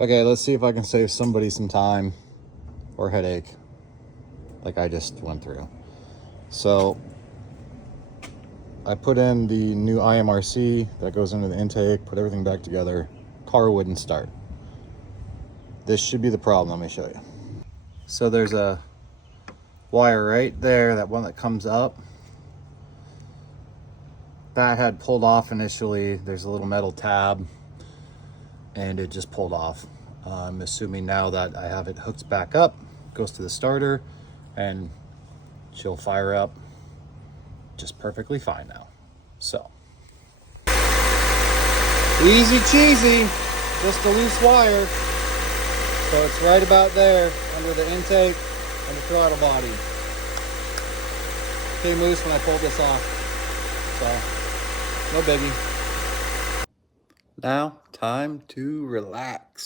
Okay, let's see if I can save somebody some time or headache like I just went through. So I put in the new IMRC that goes into the intake, put everything back together. Car wouldn't start. This should be the problem. Let me show you. So there's a wire right there, that one that comes up. That had pulled off initially. There's a little metal tab and it just pulled off. I'm assuming now that I have it hooked back up, goes to the starter and she'll fire up just perfectly fine now. So easy cheesy, just a loose wire. So it's right about there under the intake and the throttle body. Came loose when I pulled this off. So no biggie. Now time to relax.